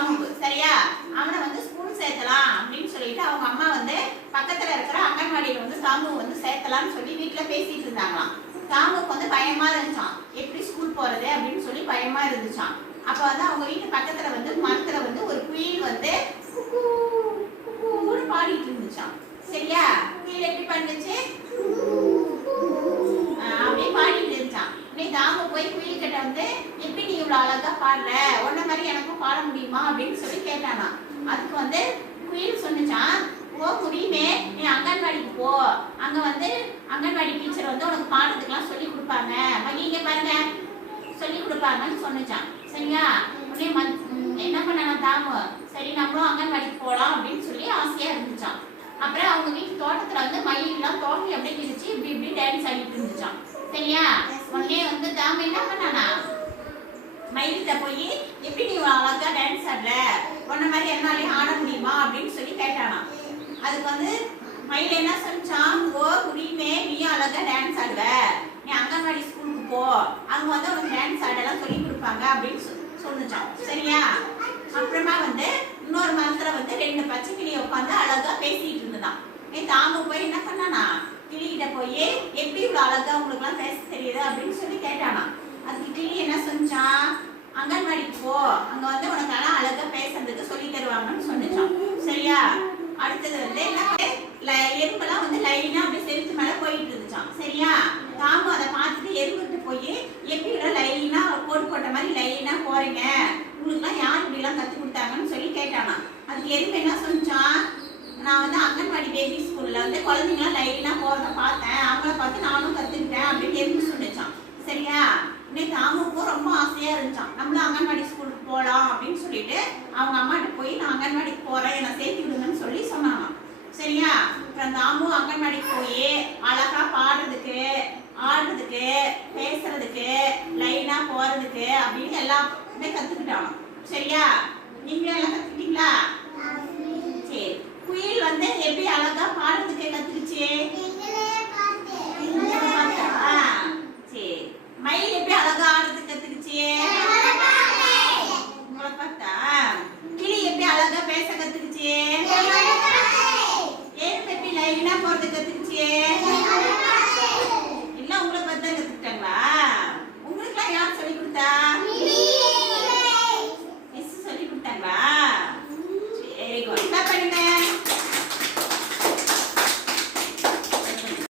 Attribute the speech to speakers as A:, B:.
A: ராமுக்கு சரியா? அவனை வந்து ஸ்கூல் சேர்த்தலாம் அப்படின்னு சொல்லிட்டு அவங்க அம்மா வந்து பக்கத்துல இருக்கிற அங்கன்வாடியில வந்து ராமு வந்து சேர்த்தலாம்னு சொல்லி வீட்டுல பேசிட்டு இருந்தாங்களாம். ராமுக்கு வந்து பயமா இருந்துச்சான் எப்படி ஸ்கூல் போறது அப்படின்னு சொல்லி பயமா இருந்துச்சான் அப்ப வந்து அவங்க வீட்டு பக்கத்துல வந்து மரத்துல வந்து ஒரு குயில் வந்து பாடிட்டு இருந்துச்சான் சரியா? குயில் எப்படி பண்ணுச்சு எப்படி நீ இவ்வளவு அழகா உன்ன மாதிரி எனக்கும் பாட முடியுமா அப்படின்னு சொல்லி கேட்டானா. அதுக்கு வந்து குயில் சொன்னுச்சான் ஓ முடியுமே நீ அங்கன்வாடிக்கு போ. அங்க வந்து அங்கன்வாடி டீச்சர் வந்து உனக்கு பாடுறதுக்கெல்லாம் சொல்லி கொடுப்பாங்க. நீங்க பாருங்க. சொல்லி கொடுப்பாங்கன்னு சொன்னுச்சான் சரியா? உடனே என்ன பண்ணானா தாமு? சரி நம்மளும் அங்கன்வாடிக்கு போலாம் அப்படின்னு சொல்லி ஆசையா இருந்துச்சான் அப்புறம் அவங்க வீட்டு தோட்டத்துல வந்து மயிலாம் தோட்டம் அப்படியே கிழிச்சு இப்படி இப்படி டான்ஸ் ஆடிட்டு இருந்துச்சான் சரியா? உடனே வந்து தாமு என்ன பண்ணானா மயில்கிட்ட போய் எப்படி நீ அழகாக அழகா டான்ஸ் ஆடுற? உன்ன மாதிரி என்னாலையும் ஆட முடியுமா? அப்படின்னு சொல்லி கேட்டானா அதுக்கு வந்து மயில் என்ன சொன்னான் ஓ முடியுமே நீயும் அழகா டான்ஸ் ஆடுவ. நீ அங்கன்வாடி ஸ்கூலுக்கு போ. அங்க வந்து உனக்கு டான்ஸ் ஆடலாம் சொல்லி கொடுப்பாங்க. அப்படின்னு சொ- சரியா? அப்புறமா வந்து இன்னொரு மரத்துல வந்து ரெண்டு பச்சை கிளியை உட்காந்து அழகா பேசிட்டு இருந்ததான் நீ தாங்க போய் என்ன பண்ணானா கிளிகிட்ட போய் எப்படி இவ்வளோ அழகா உங்களுக்குலாம் பேச தெரியுது? அப்படின்னு சொல்லி கேட்டானா அதுக்கு கிளி என்ன சொன்னான் அங்கன்வாடிக்கு போ அங்க வந்து உனக்கு எல்லாம் அழகா பேசுறதுக்கு சொல்லி தருவாங்கன்னு சொன்னுச்சான் சரியா அடுத்தது வந்து என்ன ல- எறும்பெல்லாம் வந்து லைனா அப்படியே செலுத்து மேல போயிட்டு இருந்துச்சான் சரியா தாமு அதை பார்த்துட்டு எறும்புகிட்ட போய் எப்படி லைனா கோடு போட்ட மாதிரி லைனா போறீங்க உங்களுக்குலாம் யார் இப்படிலாம் கற்றுக் கொடுத்தாங்கன்னு சொல்லி கேட்டானா. அதுக்கு எறும்பு என்ன சொன்னான் நான் வந்து அங்கன்வாடி பேபி ஸ்கூலில் வந்து குழந்தைங்களாம் லைனா போகிறத பார்த்தேன். அவங்கள பார்த்து நானும் கற்றுக்கிட்டேன் அப்படின்னு எறும்பு சொன்னிச்சான் சரியா? இன்னைக்கு தாமுக்கும் ரொம்ப ஆசையாக இருந்துச்சான் நம்மளும் அங்கன்வாடி ஸ்கூலுக்கு போகலாம் அப்படின்னு சொல்லிட்டு அவங்க அம்மாட்ட போய் நான் அங்கன்வாடிக்கு போகிறேன் என்னை சேர்த்து விடுங்கன்னு சொல்லி சொன்னாங்க சரியா? அப்புறம் தாமும் அங்கன்வாடிக்கு போய் அப்படின்னு எல்லாமே கத்துக்கிட்டோம். சரியா? நீங்களும் எல்லாம் கத்துக்கிட்டீங்களா? சரி. குயில் வந்து எப்படி அழகா பாடுறதுக்கு கத்துக்கிச்சு? சரி. மயில் எப்படி அழகா ஆடுறதுக்கு கத்துக்கிச்சு? உங்களை பார்த்தா? கிளி எப்படி அழகா பேச கத்துக்கிச்சு? ஏன் எப்படி லைனா போறது கத்துக்கிச்சு?